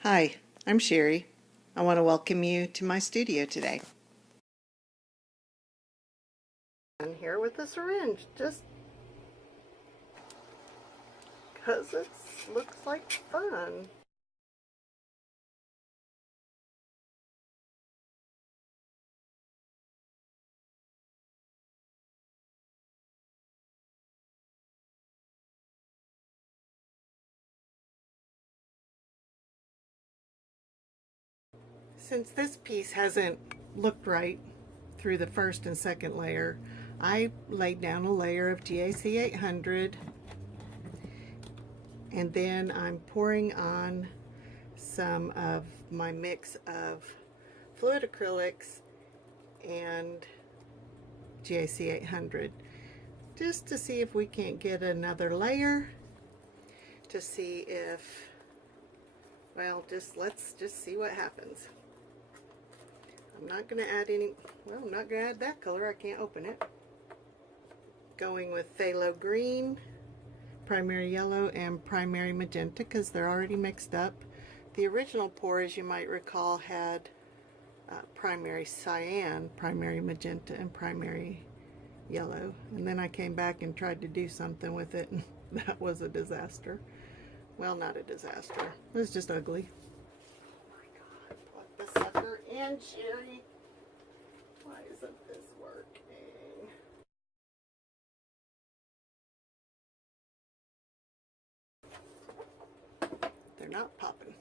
Hi, I'm Sherry. I want to welcome you to my studio today. I'm here with a syringe just because it looks like fun. Since this piece hasn't looked right through the first and second layer, I laid down a layer of GAC 800 and then I'm pouring on some of my mix of fluid acrylics and GAC 800 just to see if we can't get another layer, to see if, well, let's just see what happens. I'm not going to add any, well, I'm not going to add that color. I can't open it. Going with phthalo green, primary yellow, and primary magenta because they're already mixed up. The original pour, as you might recall, had primary cyan, primary magenta, and primary yellow. And then I came back and tried to do something with it, and that was a disaster. Well, not a disaster. It was just ugly. Plug the sucker in, Sherry. Why isn't this working? They're not popping.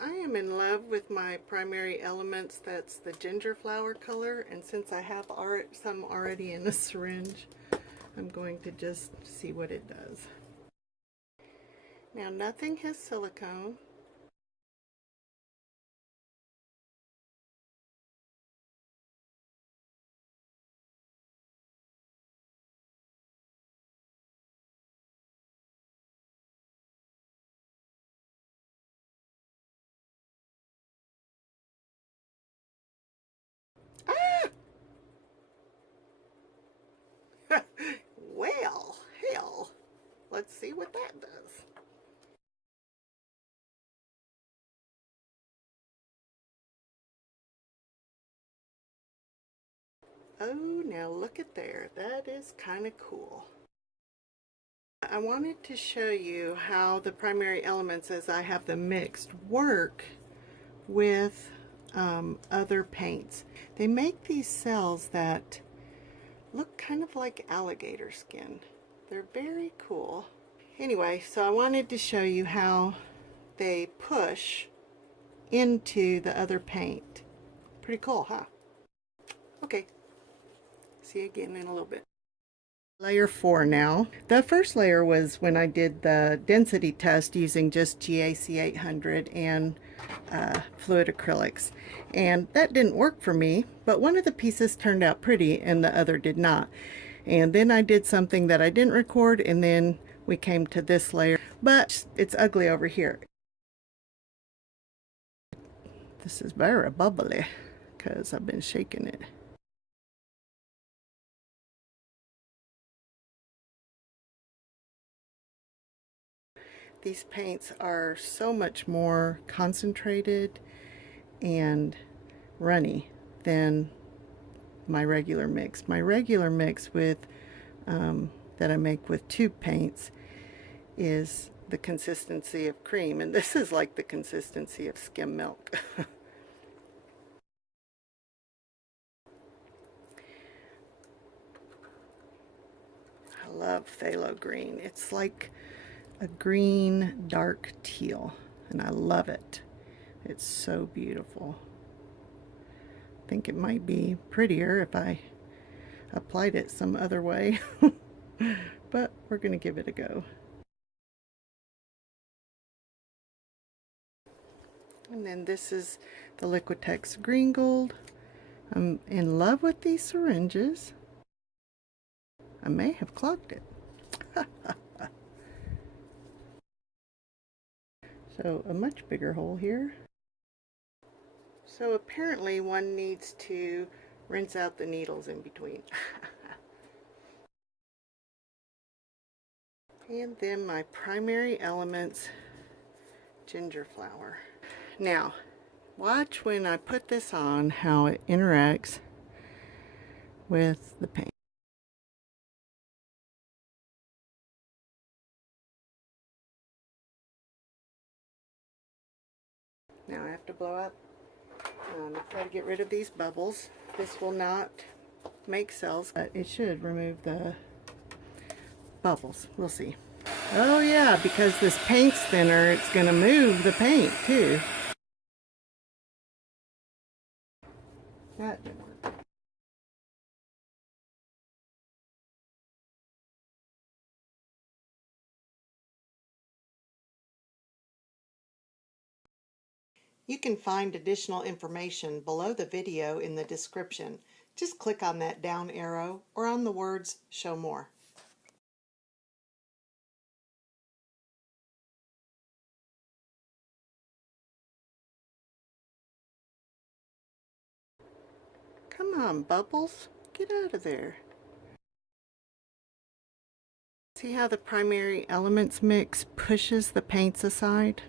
I am in love with my primary elements. That's the ginger flower color, and since I have some already in the syringe, I'm going to just see what it does. Now, nothing has silicone. Well, hell, let's see what that does. Oh, now look at there. That is kind of cool. I wanted to show you how the primary elements, as I have them mixed, work with other paints. They make these cells that look kind of like alligator skin. They're very cool. Anyway, so I wanted to show you how they push into the other paint. Pretty cool, huh? Okay, see you again in a little bit. Layer 4 now. The first layer was when I did the density test using just GAC 800 and fluid acrylics, and that didn't work for me, but one of the pieces turned out pretty and the other did not. And then I did something that I didn't record, and then we came to this layer, but it's ugly over here. This is very bubbly because I've been shaking it. These paints are so much more concentrated and runny than my regular mix. My regular mix with that I make with tube paints is the consistency of cream, and this is like the consistency of skim milk. I love phthalo green. It's like a green dark teal, and I love it. It's so beautiful. I think it might be prettier if I applied it some other way, but we're going to give it a go. And then this is the Liquitex Green Gold. I'm in love with these syringes. I may have clogged it. So a much bigger hole here. So apparently one needs to rinse out the needles in between. And then my primary elements, ginger flower. Now, watch when I put this on how it interacts with the paint. Now I have to blow up. Try to get rid of these bubbles. This will not make cells, but it should remove the bubbles. We'll see. Oh yeah, because this paint's thinner, it's going to move the paint too. That didn't work. You can find additional information below the video in the description. Just click on that down arrow or on the words "Show More." Come on, bubbles. Get out of there. See how the primary elements mix pushes the paints aside?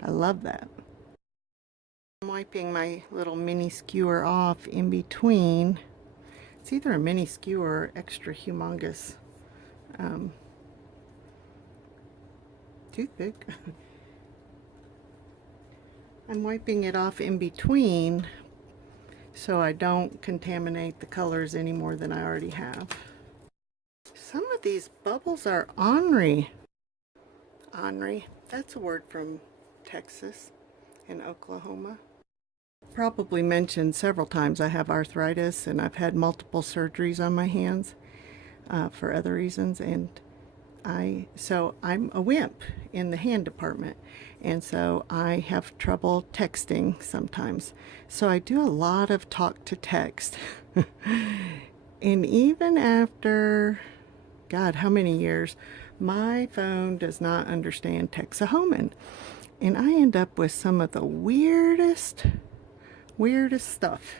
I love that. I'm wiping my little mini skewer off in between. It's either a mini skewer or extra humongous toothpick. I'm wiping it off in between so I don't contaminate the colors any more than I already have. Some of these bubbles are ornery. Ornery, that's a word from Texas and Oklahoma. Probably mentioned several times I have arthritis and I've had multiple surgeries on my hands for other reasons, and so I'm a wimp in the hand department, and so I have trouble texting sometimes. So I do a lot of talk to text. And even after, God, how many years, my phone does not understand Texahoman. And I end up with some of the weirdest stuff.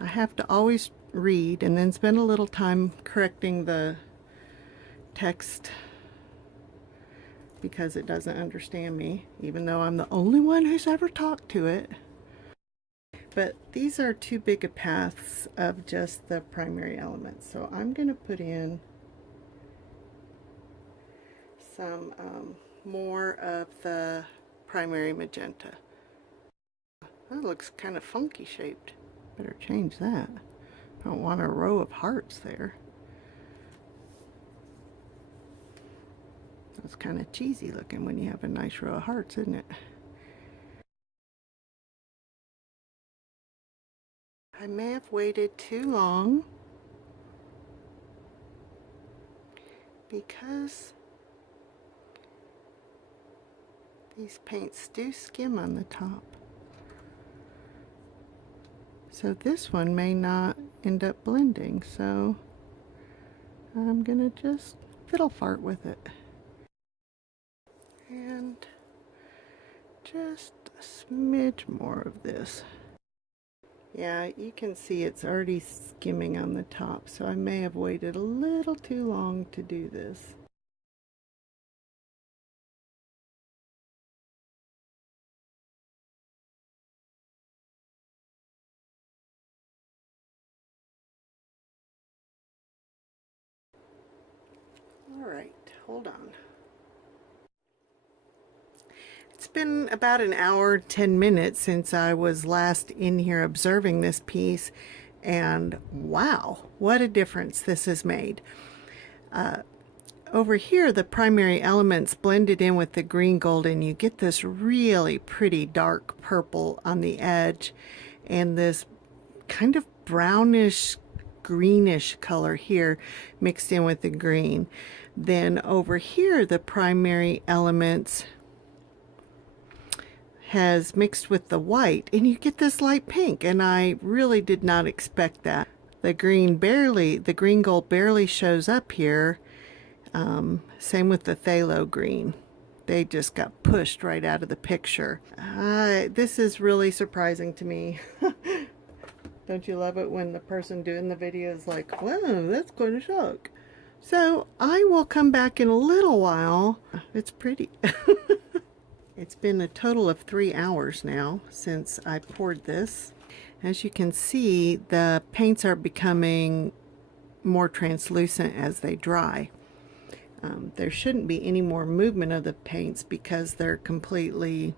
I have to always read and then spend a little time correcting the text because it doesn't understand me, even though I'm the only one who's ever talked to it. But these are too big a paths of just the primary elements. So I'm going to put in some more of the primary magenta. That looks kind of funky shaped. Better change that. I don't want a row of hearts there. That's kind of cheesy looking when you have a nice row of hearts, isn't it? I may have waited too long because these paints do skim on the top. So this one may not end up blending, so I'm gonna just fiddle fart with it. And just a smidge more of this. Yeah, you can see it's already skimming on the top, so I may have waited a little too long to do this. All right, hold on. It's been about an hour, 10 minutes since I was last in here observing this piece, and wow, what a difference this has made. Over here, the primary elements blended in with the green gold, and you get this really pretty dark purple on the edge and this kind of brownish greenish color here mixed in with the green. Then over here, the primary elements has mixed with the white, and you get this light pink, and I really did not expect that. The green gold barely shows up here, Same with the phthalo green. They just got pushed right out of the picture. This is really surprising to me. Don't you love it when the person doing the video is like, wow, that's kind of shock. So I will come back in a little while. It's pretty. It's been a total of 3 hours now since I poured this. As you can see, the paints are becoming more translucent as they dry. There shouldn't be any more movement of the paints because they're completely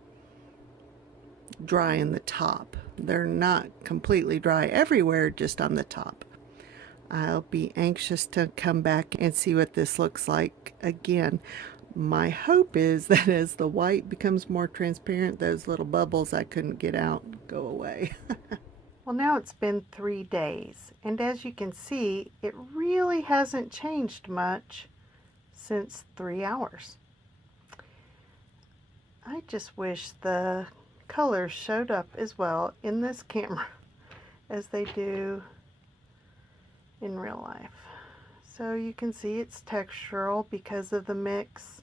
dry in the top. They're not completely dry everywhere, just on the top. I'll be anxious to come back and see what this looks like again. My hope is that as the white becomes more transparent, those little bubbles I couldn't get out go away. Well, now it's been 3 days, and as you can see, it really hasn't changed much since 3 hours. I just wish the colors showed up as well in this camera as they do in real life. So you can see it's textural because of the mix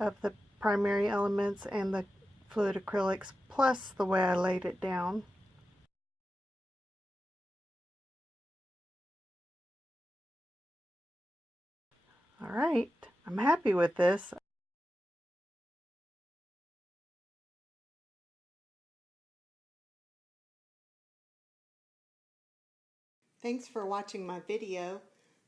of the primary elements and the fluid acrylics, plus the way I laid it down. All right, I'm happy with this. Thanks for watching my video.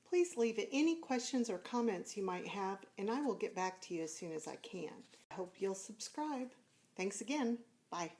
Please leave any questions or comments you might have, and I will get back to you as soon as I can. I hope you'll subscribe. Thanks again. Bye.